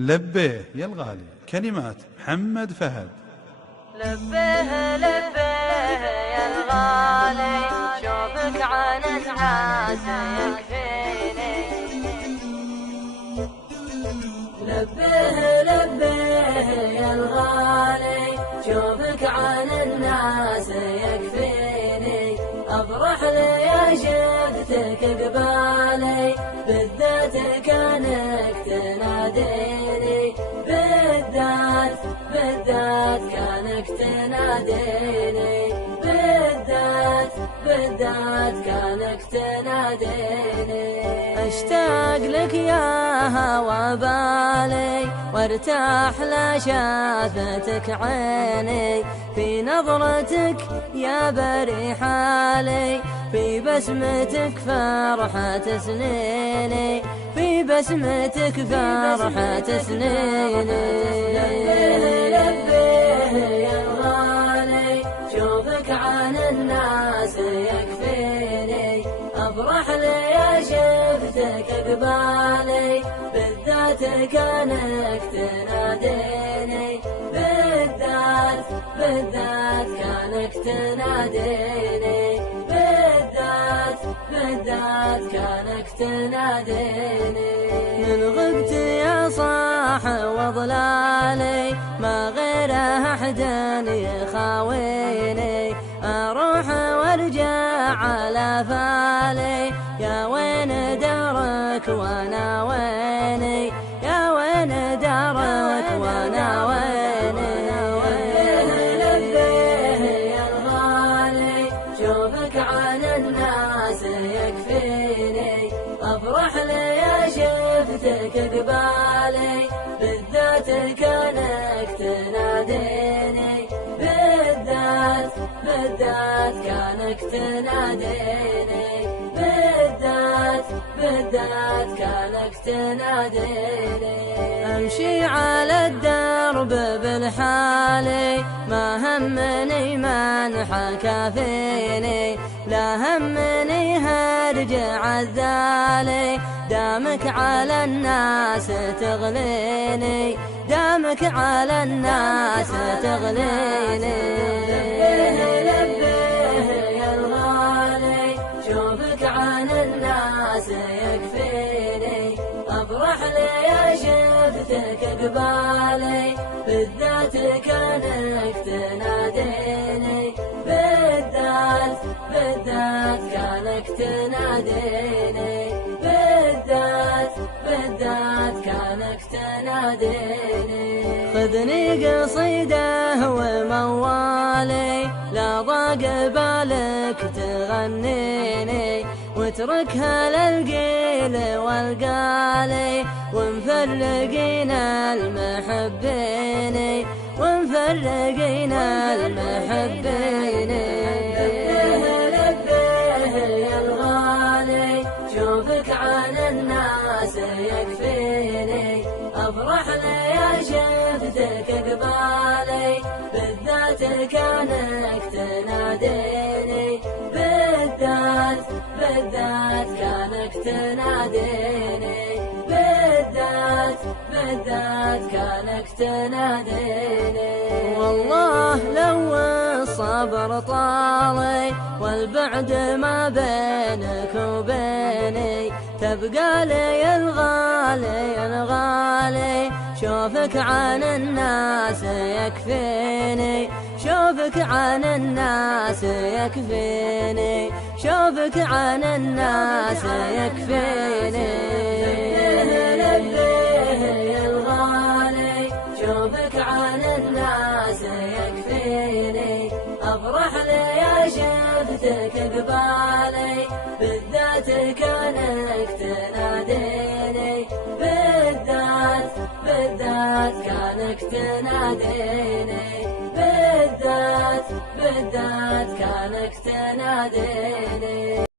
لبيه يا الغالي، كلمات محمد فهد. لبيه لبيه يا الغالي، شوفك عن الناس يكفيني. لبيه لبيه يا الغالي، شوفك عن الناس يكفيني. أفرح لي يا شفتك قبالي، بالذات كانك تناديني. بالذات كانك تناديني. بالذات كانك تناديني. اشتاق لك يا هوى بالي، وارتاح لشافتك عيني. في نظرتك يا بري حالي، في بسمتك فرحة سنيني. في بسمتك فرحة سنيني. لبيه يا الغالي، شوفك عن الناس يكفيني. أفرح لي يا شفتك قبالي، بالذات كانك تناديني. بالذات كانك تناديني. بالذات كانك تناديني. من غبت يا صاح وظلالي، ما غير أحد يخاويني. أروح وارجع على فالي، يا وين دارك وانا ويني. يا وين دارك وانا ويني. لبيه يا الغالي، شوفك عن الناس يكفيني. أفرح لي يا شفتك قبالي، بالذات كانك تناديني. بالذات كانك تناديني. بالذات كانك تناديني. أمشي على الدرب بالحالي، ما همني من حكى فيني. لا همني هرجع الذالي، دامك على الناس تغليني. دامك على الناس تغليني. لبيه يا الغالي، شوفك عن الناس يكفيني. أفرح لي يا شفتك قبالي، بالذات كانك تناديني. بالذات كانك تناديني. بالذات كانك تناديني. خذني قصيده وموالي، لا ضاق بالك تغنيني. واتركها للقيل والقالي، ومفرقين المحبين. ومفرقين المحبين. لبيه يا الغالي، شوفك عن الناس يكفيني. أفرح لي يا شفتك قبالي، بالذات كانك تناديني. بالذات كانك تناديني. بالذات كانك تناديني. والله لو الصبر طالي، والبعد ما بينك وبيني، تبقى لي الغالي. شوفك عن الناس يكفيني. شوفك عن الناس يكفيني. شوفك عن الناس يكفيني. لبيه يا الغالي، شوفك عن الناس يكفيني. أفرح لي يا شفتك قبالي، بالذات كانك تناديني. بالذات كانك تناديني. بالذات كانك تناديني.